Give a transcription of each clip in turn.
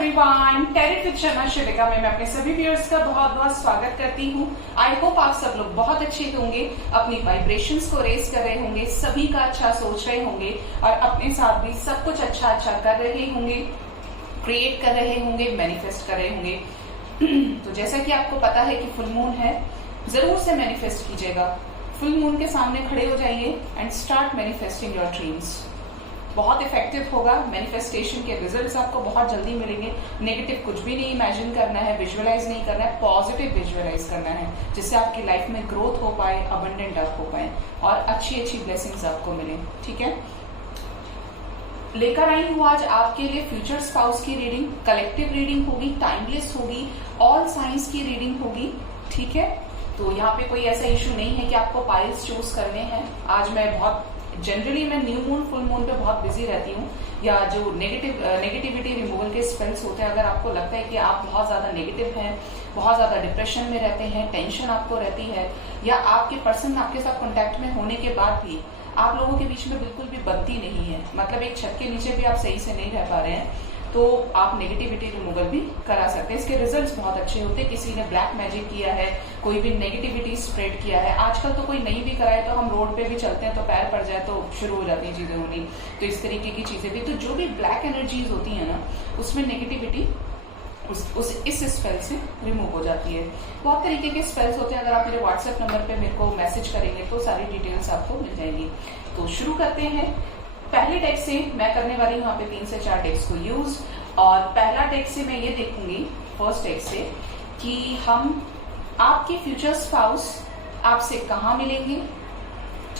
Everyone, टेरेट with Sharma शिविका में मैं अपने सभी व्यूअर्स का बहुत बहुत स्वागत करती हूँ। आई होप आप सब लोग बहुत अच्छे होंगे, अपनी वाइब्रेशंस को रेज कर रहे होंगे, सभी का अच्छा सोच रहे होंगे और अपने साथ भी सब कुछ अच्छा कर रहे होंगे, क्रिएट कर रहे होंगे, मैनिफेस्ट कर रहे होंगे। तो जैसा कि आपको पता है कि फुल मून है, जरूर से मैनिफेस्ट कीजिएगा। फुल मून के सामने खड़े हो जाइए and start manifesting your dreams. बहुत इफेक्टिव होगा। मैनिफेस्टेशन के रिजल्ट्स आपको बहुत जल्दी मिलेंगे। नेगेटिव कुछ भी नहीं इमेजिन करना है, विजुअलाइज नहीं करना है, पॉजिटिव विजुअलाइज करना है, जिससे आपकी लाइफ में ग्रोथ हो पाए, अबंडेंट आप हो पाए और अच्छी अच्छी ब्लेसिंग्स आपको मिले। ठीक है, लेकर आई हूँ आज आपके लिए फ्यूचर स्पाउस की रीडिंग। कलेक्टिव रीडिंग होगी, टाइमलेस होगी, ऑल साइंस की रीडिंग होगी। ठीक है, तो यहाँ पे कोई ऐसा इश्यू नहीं है कि आपको पाइल्स चूज करने हैं। आज मैं बहुत जनरली मैं न्यू मून फुल मून पे बहुत बिजी रहती हूँ, या जो नेगेटिविटी रिमूवल के स्पेल्स होते हैं। अगर आपको लगता है कि आप बहुत ज्यादा नेगेटिव हैं, बहुत ज्यादा डिप्रेशन में रहते हैं, टेंशन आपको रहती है, या आपके पर्सन आपके साथ कांटेक्ट में होने के बाद भी आप लोगों के बीच में बिल्कुल भी बनती नहीं है, मतलब एक छत के नीचे भी आप सही से नहीं रह पा रहे हैं, तो आप नेगेटिविटी रिमूवल भी करा सकते हैं। इसके रिजल्ट्स बहुत अच्छे होते हैं। किसी ने ब्लैक मैजिक किया है, कोई भी नेगेटिविटी स्प्रेड किया है, आजकल तो कोई नहीं भी कराए तो हम रोड पे भी चलते हैं तो पैर पड़ जाए तो शुरू हो जाती है चीजें होनी। तो इस तरीके की चीजें भी, तो जो भी ब्लैक एनर्जीज होती है ना, उसमें नेगेटिविटी इस स्पेल से रिमूव हो जाती है। बहुत तरीके के स्पेल्स होते हैं। अगर आप मेरे व्हाट्सएप नंबर पे मेरे को मैसेज करेंगे तो सारी डिटेल्स आपको मिल जाएंगी। तो शुरू करते हैं। पहले डेक से मैं करने वाली हूँ यहाँ पे 3 से 4 डेक्स को यूज, और पहला डेक से मैं ये देखूंगी, फर्स्ट डेक से, कि हम आपके फ्यूचर स्पाउस आपसे कहाँ मिलेंगे।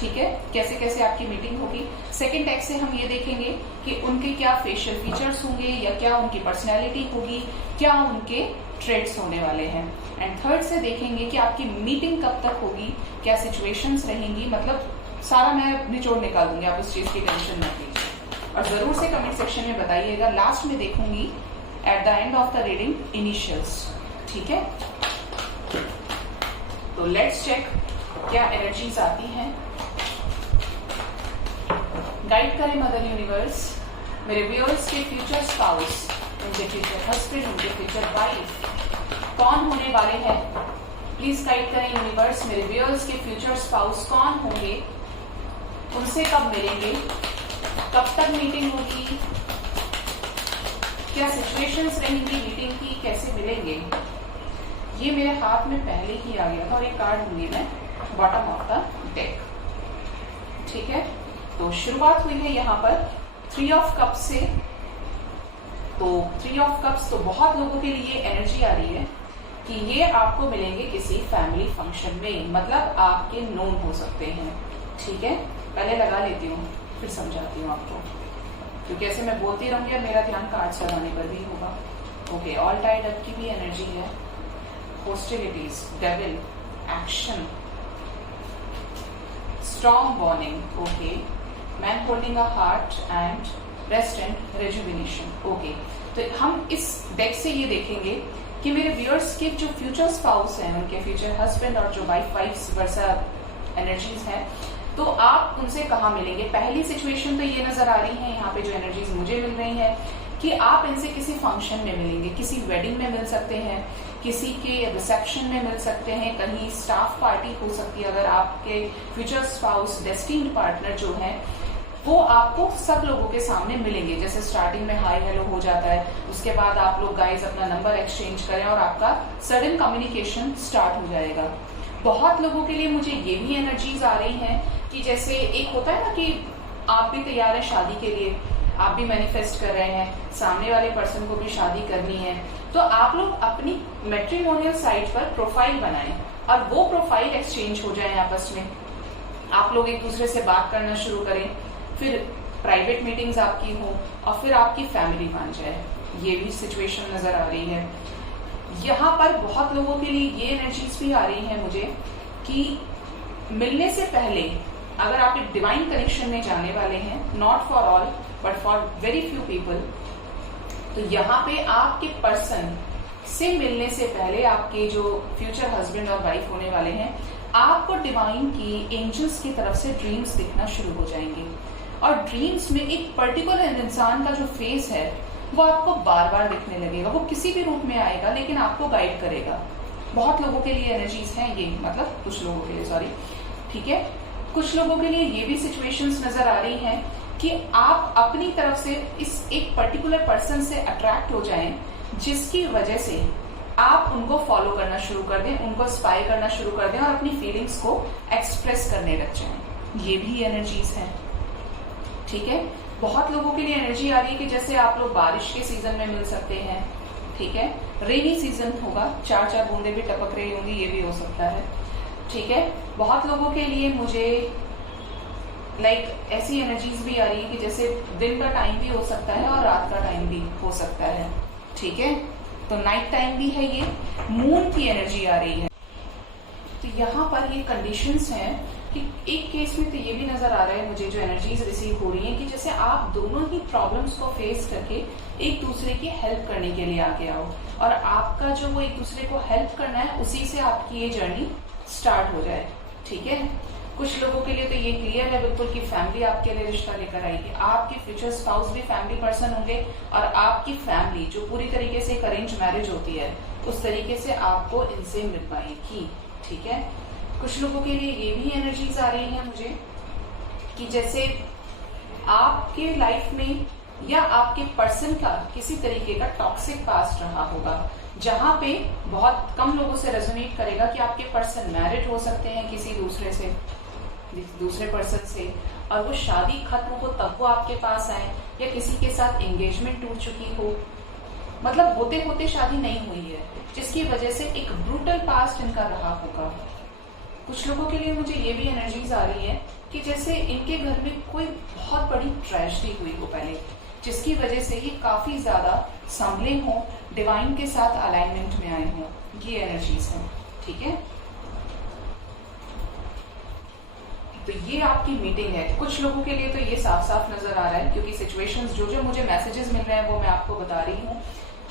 ठीक है, कैसे कैसे आपकी मीटिंग होगी। सेकंड डेक से हम ये देखेंगे कि उनके क्या फेशियल फीचर्स होंगे, या क्या उनकी पर्सनैलिटी होगी, क्या उनके ट्रेड्स होने वाले हैं। एंड थर्ड से देखेंगे कि आपकी मीटिंग कब तक होगी, क्या सिचुएशंस रहेंगी। मतलब सारा मैं निचोड़ निकाल दूंगी, आप उस चीज की टेंशन मत लीजिए और जरूर से कमेंट सेक्शन में बताइएगा। लास्ट में देखूंगी at the end of the reading initials. ठीक है, तो लेट्स चेक क्या एनर्जीज आती हैं। गाइड करें मदर यूनिवर्स मेरे व्यूअर्स के फ्यूचर स्पाउस, उनके फ्यूचर हस्बैंड, उनके फ्यूचर वाइफ कौन होने वाले हैं। प्लीज गाइड करें यूनिवर्स मेरे व्यूअर्स के फ्यूचर स्पाउस कौन होंगे, उनसे कब मिलेंगे, कब तक मीटिंग होगी, क्या सिचुएशंस रहेंगी मीटिंग की, कैसे मिलेंगे। ये मेरे हाथ में पहले ही आ गया था और एक कार्ड दूंगी मैं बॉटम ऑफ द डेक। ठीक है, तो शुरुआत हुई है यहाँ पर 3 ऑफ कप्स से। तो 3 ऑफ कप्स तो बहुत लोगों के लिए एनर्जी आ रही है कि ये आपको मिलेंगे किसी फैमिली फंक्शन में, मतलब आपके नोन हो सकते हैं। ठीक है, पहले लगा लेती हूँ फिर समझाती हूँ आपको, क्योंकि ऐसे मैं बोलती रहूंगी और मेरा ध्यान कार्ड्स लगाने पर भी होगा। ओके, ऑल टाइड अप की भी एनर्जी है, hostilities, devil, action, strong warning. Okay, man holding a heart and rest and rejuvenation. Okay, तो हम इस डेक से ये देखेंगे कि मेरे व्यूअर्स के जो फ्यूचर स्पाउस हैं, उनके फ्यूचर हस्बैंड और जो वाइफ वर्सा एनर्जीज हैं, तो आप उनसे कहाँ मिलेंगे। पहली सिचुएशन तो ये नजर आ रही है यहाँ पे, जो एनर्जीज मुझे मिल रही है कि आप इनसे किसी फंक्शन में मिलेंगे, किसी वेडिंग में मिल सकते हैं, किसी के रिसेप्शन में मिल सकते हैं, कहीं स्टाफ पार्टी हो सकती है। अगर आपके फ्यूचर स्पाउस डेस्टिन्ड पार्टनर जो है वो आपको सब लोगों के सामने मिलेंगे। जैसे स्टार्टिंग में हाई हेलो हो जाता है, उसके बाद आप लोग गाइज अपना नंबर एक्सचेंज करें और आपका सडन कम्युनिकेशन स्टार्ट हो जाएगा। बहुत लोगों के लिए मुझे ये भी एनर्जीज आ रही हैं कि जैसे एक होता है ना कि आप भी तैयार है शादी के लिए, आप भी मैनिफेस्ट कर रहे हैं, सामने वाले पर्सन को भी शादी करनी है, तो आप लोग अपनी मैट्रिमोनियल साइट पर प्रोफाइल बनाएं और वो प्रोफाइल एक्सचेंज हो जाए आपस में। आप लोग एक दूसरे से बात करना शुरू करें, फिर प्राइवेट मीटिंग्स आपकी हो और फिर आपकी फैमिली बन जाए। ये भी सिचुएशन नजर आ रही है यहाँ पर। बहुत लोगों के लिए ये एनर्जीज भी आ रही है मुझे कि मिलने से पहले अगर आप एक डिवाइन कनेक्शन में जाने वाले हैं, not for all but for very few people, तो यहाँ पे आपके पर्सन से मिलने से पहले आपके जो फ्यूचर हस्बैंड और वाइफ होने वाले हैं, आपको डिवाइन की एंजल्स की तरफ से ड्रीम्स दिखना शुरू हो जाएंगे। और ड्रीम्स में एक पर्टिकुलर इंसान का जो फेस है वो आपको बार बार दिखने लगेगा। वो किसी भी रूप में आएगा लेकिन आपको गाइड करेगा। बहुत लोगों के लिए एनर्जीज हैं ये, मतलब कुछ लोगों के लिए, सॉरी, ठीक है। कुछ लोगों के लिए ये भी सिचुएशंस नजर आ रही हैं कि आप अपनी तरफ से इस एक पर्टिकुलर पर्सन से अट्रैक्ट हो जाएं, जिसकी वजह से आप उनको फॉलो करना शुरू कर दें, उनको स्पाई करना शुरू कर दें और अपनी फीलिंग्स को एक्सप्रेस करने लग जाएं। ये भी एनर्जीज हैं, ठीक है। बहुत लोगों के लिए एनर्जी आ रही है कि जैसे आप लोग बारिश के सीजन में मिल सकते हैं, ठीक है। रेनी सीजन होगा, 4-4 बूंदे भी टपक रही होंगी, ये भी हो सकता है, ठीक है। बहुत लोगों के लिए मुझे ऐसी एनर्जीज भी आ रही है कि जैसे दिन का टाइम भी हो सकता है और रात का टाइम भी हो सकता है, ठीक है। तो नाइट टाइम भी है, ये मून की एनर्जी आ रही है। तो यहाँ पर ये कंडीशंस हैं कि एक केस में तो ये भी नजर आ रहा है मुझे, जो एनर्जीज रिसीव हो रही हैं, कि जैसे आप दोनों ही प्रॉब्लम्स को फेस करके एक दूसरे की हेल्प करने के लिए आगे आओ, और आपका जो वो एक दूसरे को हेल्प करना है, उसी से आपकी ये जर्नी स्टार्ट हो जाए, ठीक है। कुछ लोगों के लिए तो ये क्लियर है बिल्कुल कि फैमिली आपके लिए रिश्ता लेकर आएगी। आपके फ्यूचर स्पाउस भी फैमिली पर्सन होंगे, और आपकी फैमिली जो पूरी तरीके से एक अरेंज मैरिज होती है, उस तरीके से आपको इनसे मिल पाएगी, ठीक है। कुछ लोगों के लिए ये भी एनर्जीज आ रही है मुझे कि जैसे आपके लाइफ में या आपके पर्सन का किसी तरीके का टॉक्सिक पास्ट रहा होगा, जहां पे बहुत कम लोगों से रेजोनेट करेगा कि आपके पर्सन मैरिड हो सकते हैं किसी दूसरे पर्सन से, और वो शादी खत्म हो तब वो आपके पास आए, या किसी के साथ एंगेजमेंट टूट चुकी हो, मतलब होते होते शादी नहीं हुई है, जिसकी वजह से एक ब्रूटल पास्ट इनका रहा होगा। कुछ लोगों के लिए मुझे ये भी एनर्जीज आ रही है कि जैसे इनके घर में कोई बहुत बड़ी ट्रेजेडी हुई हो पहले, जिसकी वजह से ये काफी ज्यादा संभले हों, डिवाइन के साथ अलाइनमेंट में आए हों, ये एनर्जीज हैं, ठीक है। तो ये आपकी मीटिंग है। कुछ लोगों के लिए तो ये साफ साफ नजर आ रहा है, क्योंकि सिचुएशंस जो मुझे मैसेजेस मिल रहे हैं वो मैं आपको बता रही हूँ,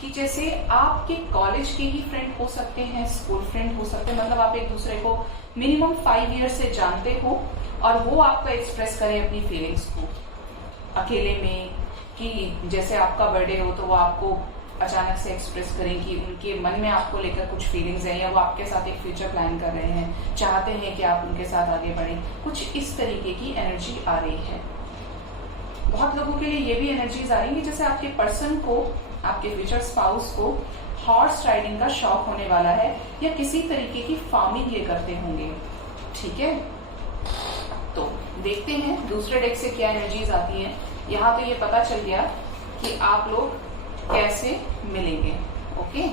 कि जैसे आपके कॉलेज के ही फ्रेंड हो सकते हैं, स्कूल फ्रेंड हो सकते हैं, मतलब आप एक दूसरे को मिनिमम 5 ईयर से जानते हो, और वो आपको एक्सप्रेस करें अपनी फीलिंग्स को अकेले में, कि जैसे आपका बर्थडे हो तो वो आपको अचानक से एक्सप्रेस करें कि उनके मन में आपको लेकर कुछ फीलिंग्स हैं, या वो आपके साथ एक फ्यूचर प्लान कर रहे हैं, चाहते हैं कि आप उनके साथ आगे बढ़ें, कुछ इस तरीके की एनर्जी आ रही है। बहुत लोगों के लिए ये भी एनर्जीज आ रही है जैसे आपके पर्सन को, आपके फ्यूचर स्पाउस को हॉर्स राइडिंग का शौक होने वाला है, या किसी तरीके की फार्मिंग ये करते होंगे, ठीक है। तो देखते हैं दूसरे डेक से क्या एनर्जीज आती हैं। यहाँ तो ये पता चल गया कि आप लोग कैसे मिलेंगे, ओके।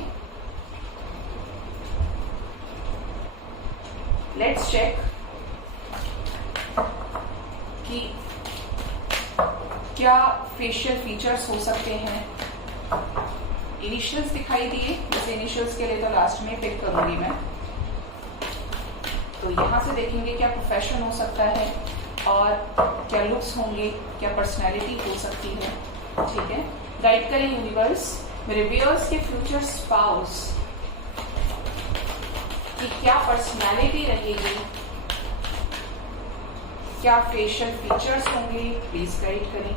लेट्स चेक कि क्या फेशियल फीचर्स हो सकते हैं। इनिशियल्स दिखाई दिए, जैसे इनिशियल्स के लिए तो लास्ट में पिक करूंगी मैं। तो यहां से देखेंगे क्या प्रोफेशन हो सकता है, और क्या लुक्स होंगे, क्या पर्सनैलिटी हो सकती है, ठीक है। गाइड करें यूनिवर्स मेरे व्यूअर्स के फ्यूचर स्पाउस की क्या पर्सनैलिटी रहेगी, क्या फेशियल फीचर्स होंगे, प्लीज गाइड करें।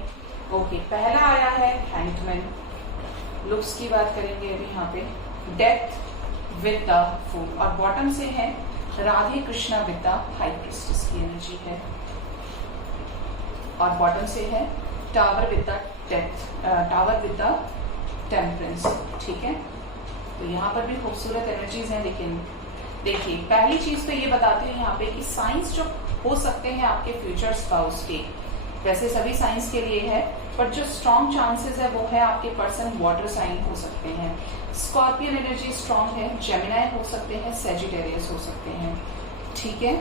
ओके, पहला आया है हैंगमैन। लुक्स की बात करेंगे अभी यहाँ पे, डेथ विद द फूल, और बॉटम से है Radhe Krishna with the high priestess की एनर्जी है, और बॉटम से है tower with the death, tower with the temperance, ठीक है। तो यहाँ पर भी खूबसूरत एनर्जीज हैं, लेकिन देखिए पहली चीज तो ये बताती हूँ यहाँ पे कि साइंस जो हो सकते हैं आपके फ्यूचर स्पाउस के, वैसे सभी साइंस के लिए है, पर जो स्ट्रॉन्ग चांसेस है वो है आपके पर्सन वाटर साइन हो सकते हैं, स्कॉर्पियन एनर्जी स्ट्रॉन्ग है, जेमिनाई हो सकते हैं, सेजिटेरियस हो सकते हैं, ठीक है।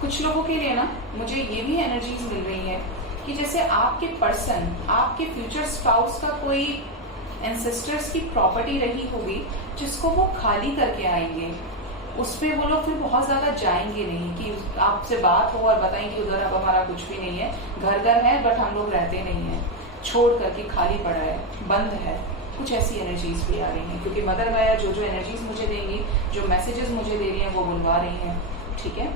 कुछ लोगों के लिए ना मुझे ये भी एनर्जीज मिल रही है कि जैसे आपके पर्सन, आपके फ्यूचर स्पाउस का कोई एंसेस्टर्स की प्रॉपर्टी रही होगी जिसको वो खाली करके आएंगे, उस पे वो लोग फिर बहुत ज्यादा जाएंगे नहीं, कि आपसे बात हो और बताएं कि उधर अब हमारा कुछ भी नहीं है, घर है बट हम लोग रहते नहीं है, छोड़ करके खाली पड़ा है, बंद है, कुछ ऐसी एनर्जीज भी आ रही हैं, क्योंकि मदर माया जो एनर्जीज मुझे देंगी, जो मैसेजेस मुझे दे रही हैं वो बुलवा रही हैं, ठीक है।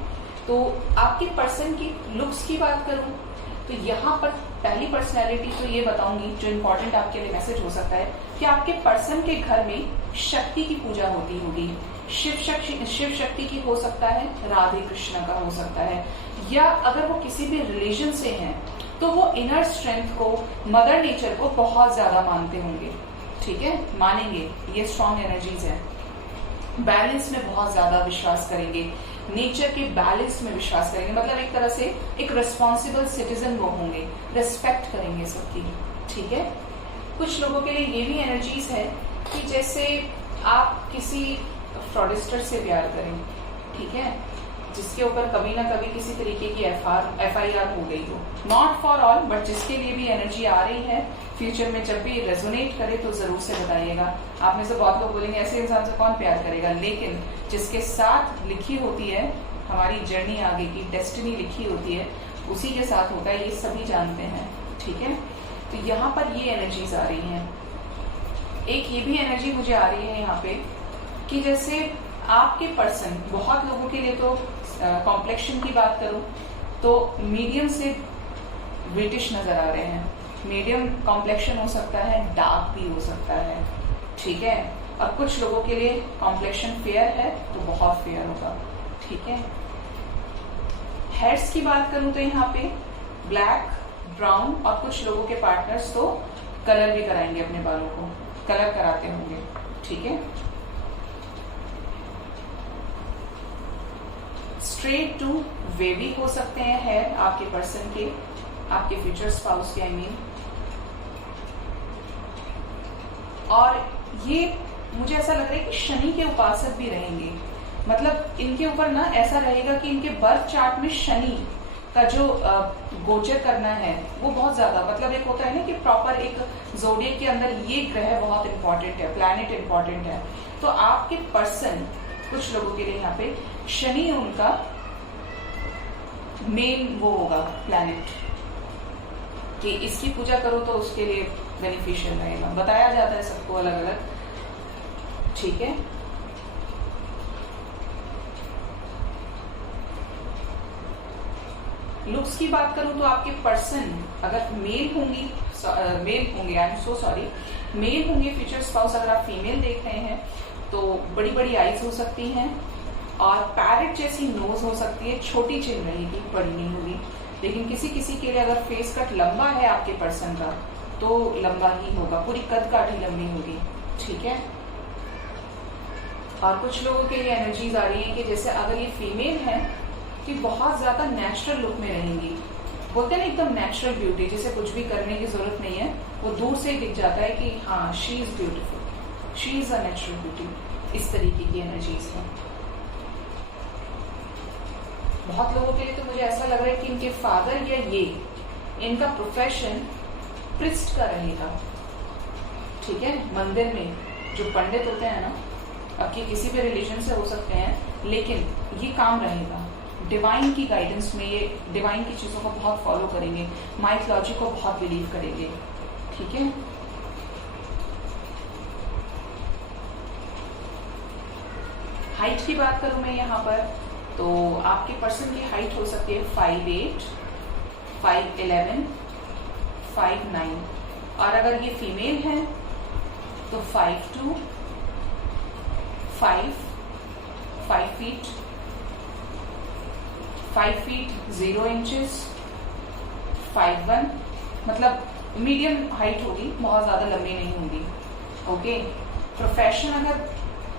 तो आपके पर्सन की लुक्स की बात करूं तो यहाँ पर पहली पर्सनैलिटी तो ये बताऊंगी जो इम्पोर्टेंट आपके लिए मैसेज हो सकता है कि आपके पर्सन के घर में शक्ति की पूजा होती होगी। शिव शक्ति की हो सकता है, राधे कृष्ण का हो सकता है, या अगर वो किसी भी रिलीजन से हैं तो वो इनर स्ट्रेंथ को, मदर नेचर को बहुत ज्यादा मानते होंगे। ठीक है, मानेंगे, ये स्ट्रॉन्ग एनर्जीज है। बैलेंस में बहुत ज्यादा विश्वास करेंगे, नेचर के बैलेंस में विश्वास करेंगे, मतलब एक तरह से एक रिस्पॉन्सिबल सिटीजन वो होंगे, रिस्पेक्ट करेंगे सबकी। ठीक है, कुछ लोगों के लिए ये भी एनर्जीज है कि जैसे आप किसी फ्रॉडिस्टर से प्यार करें, ठीक है, जिसके ऊपर कभी ना कभी किसी तरीके की FIR हो गई हो। नॉट फॉर ऑल, बट जिसके लिए भी एनर्जी आ रही है, फ्यूचर में जब भी रेजोनेट करे तो जरूर से बताइएगा। आप में से बहुत लोग बोलेंगे ऐसे इंसान से कौन प्यार करेगा, लेकिन जिसके साथ लिखी होती है हमारी जर्नी आगे की, डेस्टिनी लिखी होती है, उसी के साथ होता है, ये सभी जानते हैं। ठीक है, तो यहाँ पर ये एनर्जीज आ रही हैं। एक ये भी एनर्जी मुझे आ रही है यहाँ पे कि जैसे आपके पर्सन, बहुत लोगों के लिए तो कॉम्प्लेक्शन की बात करूं तो मीडियम से ब्रिटिश नजर आ रहे हैं। मीडियम कॉम्प्लेक्शन हो सकता है, डार्क भी हो सकता है। ठीक है, और कुछ लोगों के लिए कॉम्प्लेक्शन फेयर है तो बहुत फेयर होगा। ठीक है, हेयर्स की बात करूं तो यहाँ पे ब्लैक, ब्राउन, और कुछ लोगों के पार्टनर्स तो कलर भी कराएंगे, अपने बालों को कलर कराते होंगे। ठीक है, स्ट्रेट टू वेवी हो सकते हैं हेयर आपके पर्सन के, आपके फ्यूचर स्पाउस के, आई मीन। और ये मुझे ऐसा लग रहा है कि शनि के उपासक भी रहेंगे, मतलब इनके ऊपर ना ऐसा रहेगा कि इनके बर्थ चार्ट में शनि का जो गोचर करना है वो बहुत ज्यादा, मतलब एक होता है ना कि प्रॉपर एक जोडियक के अंदर ये ग्रह बहुत इंपॉर्टेंट है, प्लैनेट इंपॉर्टेंट है। तो आपके पर्सन, कुछ लोगों के लिए यहाँ पे शनि उनका मेन वो होगा प्लैनेट, कि इसकी पूजा करो तो उसके लिए बेनिफिशियल रहेगा। बताया जाता है सबको अलग अलग। ठीक है, लुक्स की बात करूं तो आपके पर्सन अगर मेल होंगे, I am so sorry, male होंगे फ्यूचर स्पाउस, अगर आप फीमेल देख रहे हैं तो बड़ी बड़ी आईज हो सकती हैं और पैरेट जैसी नोज हो सकती है, छोटी चिन रहेगी, बड़ी नहीं होगी। लेकिन किसी किसी के लिए अगर फेस कट लंबा है आपके पर्सन का तो लंबा ही होगा, पूरी कद काठी लंबी होगी। ठीक है, और कुछ लोगों के लिए एनर्जीज आ रही है कि जैसे अगर ये फीमेल है कि बहुत ज्यादा नेचुरल लुक में रहेंगी, बोलते हैं ना एकदम नेचुरल ब्यूटी, जिसे कुछ भी करने की जरूरत नहीं है, वो दूर से ही दिख जाता है कि हाँ she is beautiful, she is a natural beauty. इस तरीके की एनर्जीज है। बहुत लोगों के लिए तो मुझे ऐसा लग रहा है कि इनके फादर या ये, इनका प्रोफेशन प्रिस्ट का रहेगा। ठीक है, मंदिर में जो पंडित होते हैं ना, अब की किसी भी रिलीजन से हो सकते हैं, लेकिन ये काम रहेगा डिवाइन की गाइडेंस में, ये डिवाइन की चीजों को बहुत फॉलो करेंगे, माइथोलॉजी को बहुत बिलीव करेंगे। ठीक है, हाइट की बात करूं मैं यहाँ पर तो आपके पर्सन की हाइट हो सकती है 5'8", 5'11", 5'9", और अगर ये फीमेल है तो 5'2", 5 फीट, 5 फीट 0 इंचेस, 5'1", मतलब मीडियम हाइट होगी, बहुत ज्यादा लंबी नहीं होगी। ओके, प्रोफेशन अगर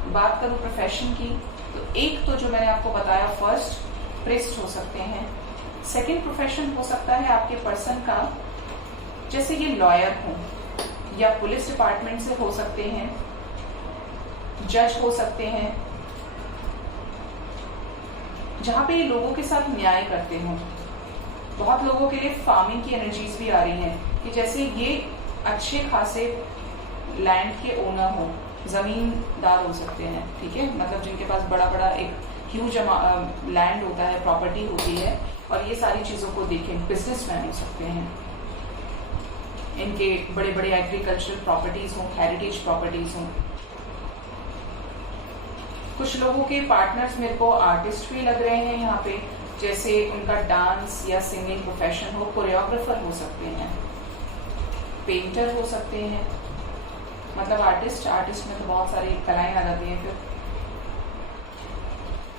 बात करूं प्रोफेशन की तो एक तो जो मैंने आपको बताया फर्स्ट प्रिस्ट हो सकते हैं, सेकंड प्रोफेशन हो सकता है आपके पर्सन का जैसे ये लॉयर हो या पुलिस डिपार्टमेंट से हो सकते हैं, जज हो सकते हैं, जहां पे ये लोगों के साथ न्याय करते हो। बहुत लोगों के लिए फार्मिंग की एनर्जीज भी आ रही हैं कि जैसे ये अच्छे खासे लैंड के ओनर हो, जमींदार हो सकते हैं। ठीक है, मतलब जिनके पास बड़ा बड़ा एक ह्यूज लैंड होता है, प्रॉपर्टी होती है, और ये सारी चीजों को देखें, बिजनेसमैन हो सकते हैं, इनके बड़े बड़े एग्रीकल्चरल प्रॉपर्टीज हों, हेरिटेज प्रॉपर्टीज हों। कुछ लोगों के पार्टनर्स मेरे को आर्टिस्ट भी लग रहे हैं यहाँ पे, जैसे उनका डांस या सिंगिंग प्रोफेशन हो, कोरियोग्राफर हो सकते हैं, पेंटर हो सकते हैं, मतलब आर्टिस्ट में तो बहुत सारी कलाएं आ जाती हैं। फिर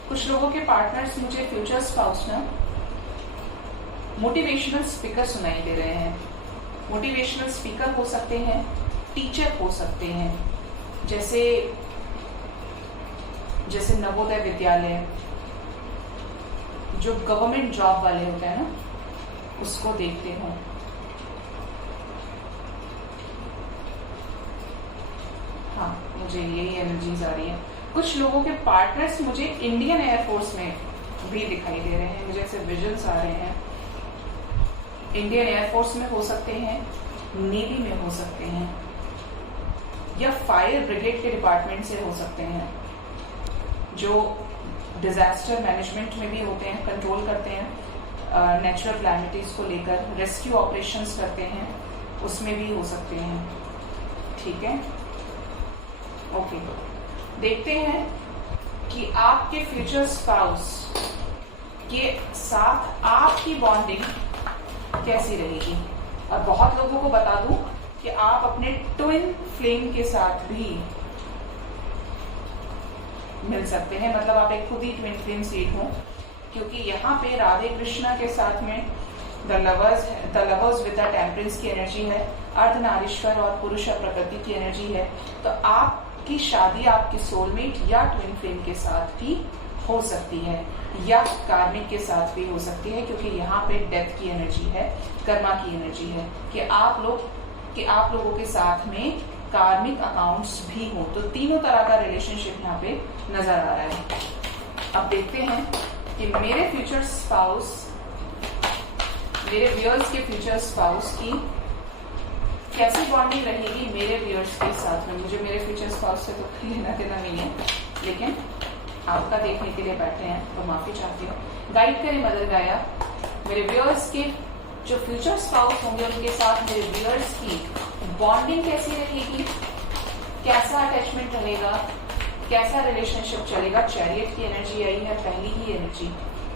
कुछ लोगों के पार्टनर्स मुझे फ्यूचर स्पाउस ना मोटिवेशनल स्पीकर सुनाई दे रहे हैं। मोटिवेशनल स्पीकर हो सकते हैं, टीचर हो सकते हैं, जैसे नवोदय विद्यालय, जो गवर्नमेंट जॉब वाले होते हैं ना, उसको देखते हो। हाँ, मुझे यही एनर्जीज आ रही है। कुछ लोगों के पार्टनर्स मुझे इंडियन एयरफोर्स में भी दिखाई दे रहे हैं, मुझे ऐसे विजन्स आ रहे हैं। इंडियन एयरफोर्स में हो सकते हैं, नेवी में हो सकते हैं, या फायर ब्रिगेड के डिपार्टमेंट से हो सकते हैं, जो डिजास्टर मैनेजमेंट में भी होते हैं, कंट्रोल करते हैं, नेचुरल क्लैमिटीज को लेकर रेस्क्यू ऑपरेशंस करते हैं, उसमें भी हो सकते हैं। ठीक है, ओके। देखते हैं कि आपके फ्यूचर स्पाउस के साथ आपकी बॉन्डिंग कैसी रहेगी। और बहुत लोगों को बता दूं कि आप अपने ट्विन फ्लेम के साथ भी मिल सकते हैं, मतलब आप एक खुद ही ट्विन फ्लेम सीड हो, क्योंकि यहाँ पे राधे कृष्णा के साथ में the lovers with the temperance की एनर्जी है, अर्धनारीश्वर और पुरुष प्रकृति की एनर्जी है। तो आपकी शादी आपके सोलमेट या ट्विन फ्लेम के साथ भी हो सकती है, या कार्मिक के साथ भी हो सकती है, क्योंकि यहाँ पे डेथ की एनर्जी है, कर्मा की एनर्जी है, कि आप लोगों के साथ में कार्मिक अकाउंट्स भी हो। तो तीनों तरह का रिलेशनशिप यहाँ पे नजर आ रहा है। अब देखते हैं कि मेरे व्यूअर्स के फ्यूचर स्पाउस की कैसी बॉन्डिंग रहेगी मेरे व्यूअर्स के साथ में। मुझे मेरे फ्यूचर स्पाउस से तो लेना देना नहीं है, लेकिन आपका देखने के लिए बैठे हैं तो माफी चाहती हूँ। गाइड करें मदर गाया, मेरे व्यूअर्स के जो फ्यूचर स्पाउस होंगे उनके साथ मेरे व्यूअर्स की बॉन्डिंग कैसी रहेगी, कैसा अटैचमेंट रहेगा, कैसा रिलेशनशिप चलेगा। चैरियट की एनर्जी आई है, पहली ही एनर्जी।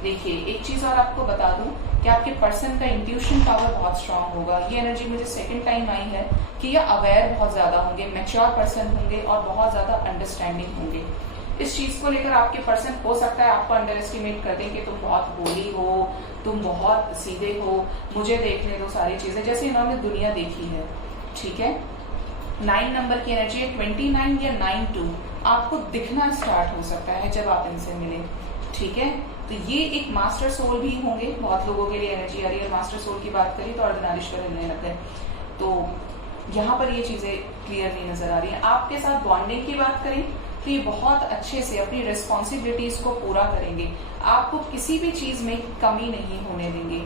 देखिए, एक चीज और आपको बता दूं कि आपके पर्सन का इंट्यूशन पावर बहुत स्ट्रांग होगा। ये एनर्जी मुझे सेकंड टाइम आई है कि ये अवेयर बहुत ज्यादा होंगे, मैच्योर पर्सन होंगे और बहुत ज्यादा अंडरस्टैंडिंग होंगे। इस चीज को लेकर आपके पर्सन हो सकता है आपको अंडर एस्टिमेट कर दें कि तुम बहुत भोली हो, तुम बहुत सीधे हो, मुझे देखने दो सारी चीजें, जैसे इन्होंने दुनिया देखी है। ठीक है, 9 नंबर की एनर्जी है, 29 या 92 आपको दिखना स्टार्ट हो सकता है जब आप इनसे मिले। ठीक है, तो ये एक मास्टर सोल भी होंगे, बहुत लोगों के लिए एनर्जी आ रही है। मास्टर सोल की बात करें तो अर्धनारीश्वर हिलने लग गए, तो यहाँ पर ये चीजें क्लियरली नजर आ रही है। आपके साथ बॉन्डिंग की बात करें तो ये बहुत अच्छे से अपनी रिस्पॉन्सिबिलिटीज को पूरा करेंगे, आपको किसी भी चीज में कमी नहीं होने देंगे।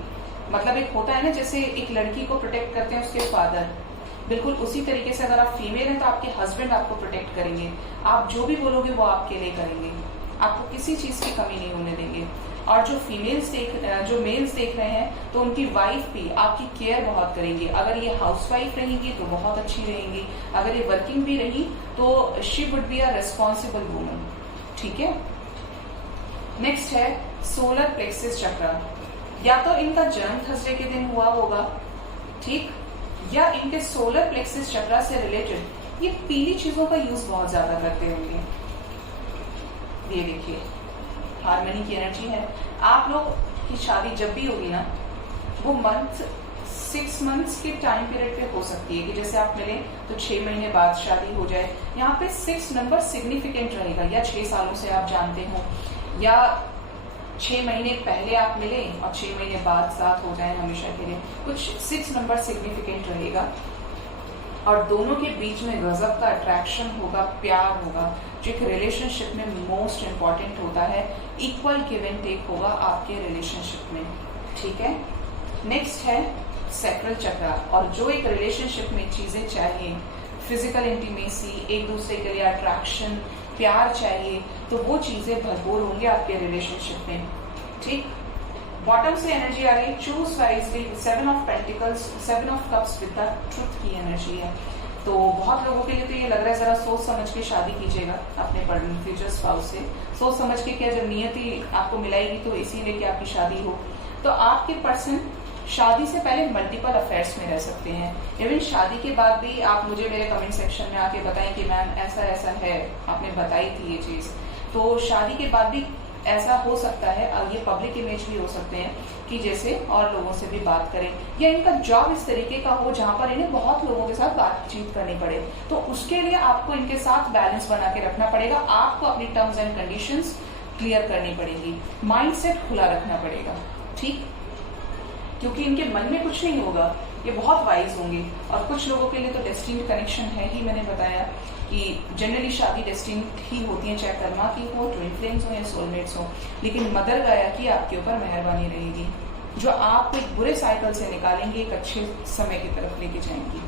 मतलब एक होता है ना, जैसे एक लड़की को प्रोटेक्ट करते हैं उसके फादर, बिल्कुल उसी तरीके से अगर आप फीमेल हैं तो आपके हस्बैंड आपको प्रोटेक्ट करेंगे। आप जो भी बोलोगे वो आपके लिए करेंगे, आपको किसी चीज की कमी नहीं होने देंगे। और जो मेल्स देख रहे हैं तो उनकी वाइफ भी आपकी केयर बहुत करेंगी। अगर ये हाउसवाइफ रहेंगी तो बहुत अच्छी रहेंगी, अगर ये वर्किंग भी रही तो she would be a responsible woman. ठीक है, नेक्स्ट है सोलर प्लेक्सिस चक्र। या तो इनका जन्म थर्सडे के दिन हुआ होगा, ठीक, या इनके सोलर प्लेक्सिस चक्र से रिलेटेड ये पीली चीजों का यूज बहुत ज्यादा करते होंगे। ये देखिए, हार्मनी की एनर्जी है। आप लोग की शादी जब भी होगी ना, वो 6 मंथ्स के टाइम पीरियड पे हो सकती है, कि जैसे आप मिले तो 6 महीने बाद शादी हो जाए। यहाँ पे 6 नंबर सिग्निफिकेंट रहेगा, या 6 सालों से आप जानते हो, या 6 महीने पहले आप मिले और 6 महीने बाद साथ हो जाए हमेशा के लिए। कुछ 6 नंबर सिग्निफिकेंट रहेगा और दोनों के बीच में गजब का अट्रैक्शन होगा, प्यार होगा, जो एक रिलेशनशिप में मोस्ट इंपॉर्टेंट होता है। इक्वल गिव एंड टेक होगा आपके रिलेशनशिप में। ठीक है, नेक्स्ट है सैक्रल चक्र। और जो एक रिलेशनशिप में चीजें चाहिए, फिजिकल इंटीमेसी, एक दूसरे के लिए अट्रैक्शन, प्यार चाहिए, तो वो चीजें भरपूर होंगे आपके रिलेशनशिप में। ठीक, बॉटम से एनर्जी आ रही है, choose wisely, 7 of pentacles, 7 of cups with the truth की एनर्जी है। तो बहुत लोगों के लिए तो ये लग रहा है जरा सोच समझ के शादी कीजिएगा अपने फ्यूचर स्पाउस से, सोच समझ के क्या, जब नियति आपको मिलाएगी तो इसीलिए कि आपकी शादी हो। तो आपके पर्सन शादी से पहले मल्टीपल अफेयर्स में रह सकते हैं। इवन शादी के बाद भी आप मुझे मेरे कमेंट सेक्शन में आके बताएं कि मैम ऐसा ऐसा है, आपने बताई थी ये चीज। तो शादी के बाद भी ऐसा हो सकता है, और ये पब्लिक इमेज भी हो सकते हैं कि जैसे और लोगों से भी बात करें, या इनका जॉब इस तरीके का हो जहां पर इन्हें बहुत लोगों के साथ बातचीत करनी पड़े। तो उसके लिए आपको इनके साथ बैलेंस बना के रखना पड़ेगा, आपको अपनी टर्म्स एंड कंडीशंस क्लियर करनी पड़ेगी, माइंडसेट खुला रखना पड़ेगा, ठीक, क्योंकि इनके मन में कुछ नहीं होगा, ये बहुत वाइज होंगे। और कुछ लोगों के लिए तो डेस्टिन्ड कनेक्शन है ही, मैंने बताया कि जनरली शादी डेस्टिन्ड ही होती है, चाहे कर्मा की हो, ट्विन फ्लेम्स हो या सोलमेट्स हो, लेकिन मदर गाया की आपके ऊपर मेहरबानी रहेगी, जो आपको एक बुरे साइकिल से निकालेंगे, एक अच्छे समय की तरफ लेके जाएंगी,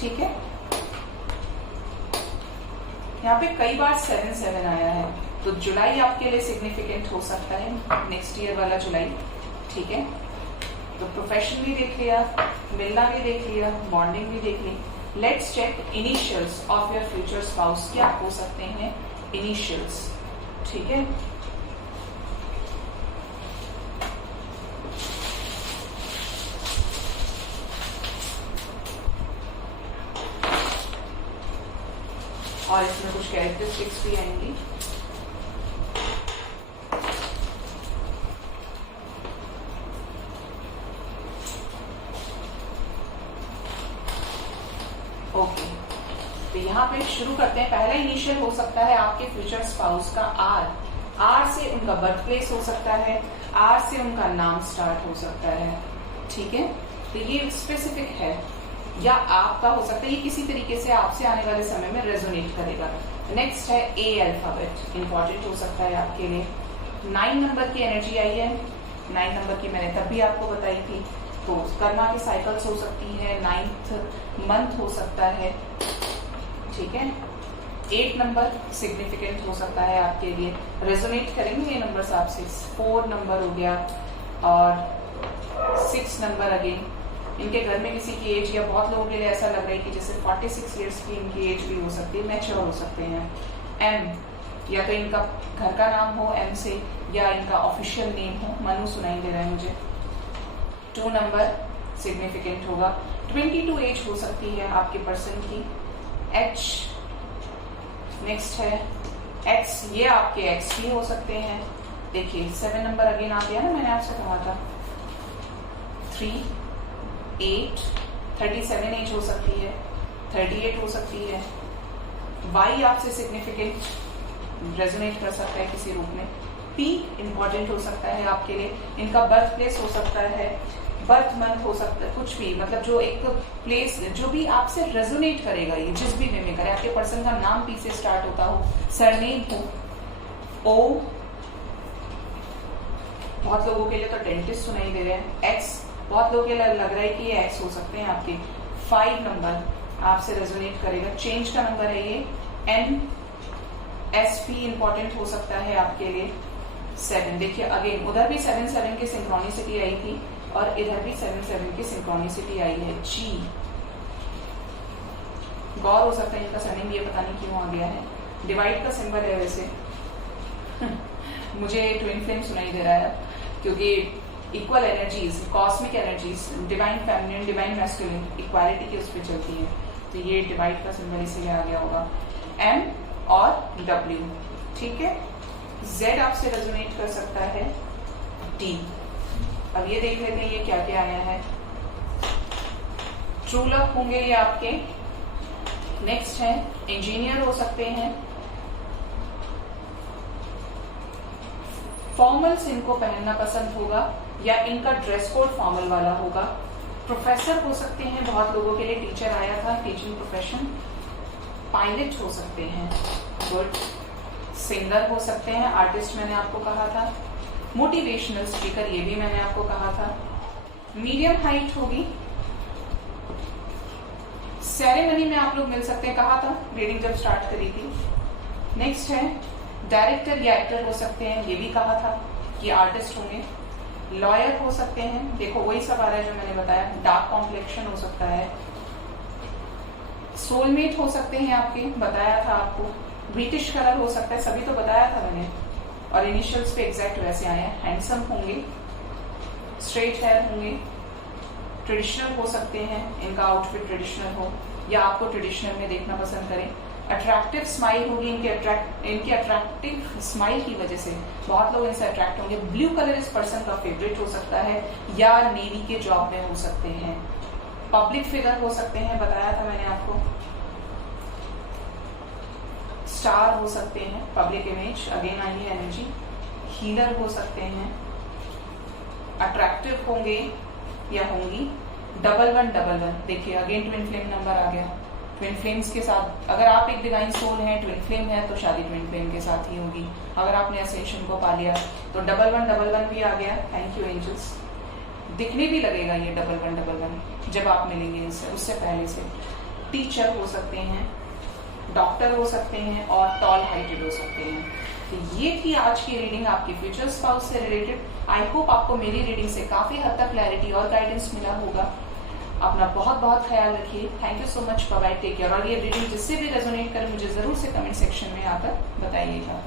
ठीक है। यहाँ पे कई बार 7-7 आया है, तो जुलाई आपके लिए सिग्निफिकेंट हो सकता है, नेक्स्ट ईयर वाला जुलाई, ठीक है। तो प्रोफेशन भी देख लिया, मिलना भी देख लिया, बॉन्डिंग भी देख ली। Let's check initials of your future spouse, क्या हो सकते हैं इनिशियल्स, ठीक है। और इसमें कुछ कैरेक्टरिस्टिक्स भी आएंगी। ओके, तो यहाँ पे शुरू करते हैं। पहला इनिशियल हो सकता है आपके फ्यूचर स्पाउस का आर से उनका बर्थ प्लेस हो सकता है, आर से उनका नाम स्टार्ट हो सकता है, ठीक है। तो ये स्पेसिफिक है, या आपका हो सकता है, ये किसी तरीके से आपसे आने वाले समय में रेजोनेट करेगा। नेक्स्ट है ए अल्फाबेट, इंपॉर्टेंट हो सकता है आपके लिए। 9 नंबर की एनर्जी आई है, 9 नंबर की मैंने तब भी आपको बताई थी, तो कर्मा की साइकिल्स हो सकती है, 9th मंथ हो सकता है, ठीक है। 8 नंबर सिग्निफिकेंट हो सकता है आपके लिए, रेजोनेट करेंगे ये नंबर आपसे। 4 नंबर हो गया, और 6 नंबर अगेन, इनके घर में किसी की एज, या बहुत लोगों के लिए ऐसा लग रहा है कि जैसे 46 ईयर्स की इनकी एज भी हो सकती है, मैच्योर हो सकते हैं। एम, या तो इनका घर का नाम हो एम से, या इनका ऑफिशियल नेम हो, मनु सुनाई दे रहा है मुझे। 2 नंबर सिग्निफिकेंट होगा। 22 एज हो सकती है आपके पर्सन की। एच, नेक्स्ट है एक्स, ये आपके एक्स भी हो सकते हैं। देखिए 7 नंबर अगेन आ गया ना, मैंने आपसे कहा था। 3, 8, 37 एज हो सकती है, 38 हो सकती है। वाई आपसे सिग्निफिकेंट रेजोनेट कर सकता है किसी रूप में। पी इंपॉर्टेंट हो सकता है आपके लिए, इनका बर्थ प्लेस हो सकता है, बर्थ मंथ हो सकता है, कुछ भी, मतलब जो एक प्लेस जो भी आपसे रेजोनेट करेगा, ये जिस भी वे में करे। आपके पर्सन का नाम पी से स्टार्ट होता हो, सरनेम हो। ओ, बहुत लोगों के लिए तो डेंटिस्ट सुनाई दे रहे हैं। एक्स, बहुत लोगों के लिए लग रहा है कि ये एक्स हो सकते हैं आपके। 5 नंबर आपसे रेजोनेट करेगा, चेंज का नंबर है ये। एन, एस भी इंपॉर्टेंट हो सकता है आपके लिए। 7, देखिए अगेन उधर भी 7-7 की सिंक्रोनिसिटी आई थी, और इधर भी 7-7 की सिंक्रोनिसिटी आई है। जी, गौर हो सकता है इनका सरनेम, ये पता नहीं क्यों आ गया है। डिवाइड का सिंबल है वैसे मुझे ट्विन फ्लेम सुनाई दे रहा है, क्योंकि equal energies, cosmic energies, divine feminine, divine masculine, equality की उस पर चलती है, तो ये डिवाइड का सिंबल इसलिए आ गया होगा। एम और डब्ल्यू, ठीक है। जेड आपसे रेजोनेट कर सकता है। डी, अब ये देख लेते हैं ये क्या क्या आया है। ट्रू लव होंगे ये आपके। नेक्स्ट है इंजीनियर हो सकते हैं। फॉर्मल्स इनको पहनना पसंद होगा, या इनका ड्रेस कोड फॉर्मल वाला होगा। प्रोफेसर हो सकते हैं, बहुत लोगों के लिए टीचर आया था, टीचिंग प्रोफेशन। पायलट हो सकते हैं, गुड। सिंगर हो सकते हैं, आर्टिस्ट मैंने आपको कहा था। मोटिवेशनल स्पीकर, ये भी मैंने आपको कहा था। मीडियम हाइट होगी। सेरेमनी में आप लोग मिल सकते हैं, कहा था रीडिंग जब स्टार्ट करी थी। नेक्स्ट है डायरेक्टर या एक्टर हो सकते हैं, ये भी कहा था कि आर्टिस्ट होंगे। लॉयर हो सकते हैं, देखो वही सब आ रहा है जो मैंने बताया। डार्क कॉम्प्लेक्शन हो सकता है। सोलमेट हो सकते हैं आपके, बताया था आपको। ब्रिटिश कलर हो सकता है, सभी तो बताया था मैंने। और इनिशियल्स पे एग्जैक्ट वैसे आए हैं। हैंडसम होंगे, स्ट्रेट हेयर होंगे, ट्रेडिशनल हो सकते हैं, इनका आउटफिट ट्रेडिशनल हो या आपको ट्रेडिशनल में देखना पसंद करें। अट्रैक्टिव स्माइल होगी इनकी अट्रैक्टिव स्माइल की वजह से बहुत लोग इनसे अट्रैक्ट होंगे। ब्लू कलर इस पर्सन का फेवरेट हो सकता है या नेवी के जॉब में हो सकते हैं। पब्लिक फिगर हो सकते हैं, बताया था मैंने आपको। स्टार हो सकते हैं, पब्लिक इमेज, अगेन आई है एनर्जी। हीलर हो सकते हैं, अट्रैक्टिव होंगे या होंगी। 1111 देखिए अगेन ट्विन फ्लेम नंबर आ गया। ट्विन फ्लेम्स के साथ अगर आप एक डिवाइन सोल हैं, ट्विन फ्लेम है, तो शादी ट्विन फ्लेम के साथ ही होगी। अगर आपने असेंशन को पा लिया तो 1111 भी आ गया। Thank you angels. दिखने भी लगेगा ये 1111 जब आप मिलेंगे इनसे, उससे पहले से। टीचर हो सकते हैं, डॉक्टर हो सकते हैं और टॉल हाइटेड हो सकते हैं। तो ये थी आज की रीडिंग आपकी फ्यूचर स्पाउस से रिलेटेड। आई होप आपको मेरी रीडिंग से काफी हद तक क्लैरिटी और गाइडेंस मिला होगा। अपना बहुत बहुत ख्याल रखिए। Thank you so much, bye bye, take care. और ये रीडिंग जिससे भी रेजोनेट करे मुझे जरूर से कमेंट सेक्शन में आकर बताइएगा।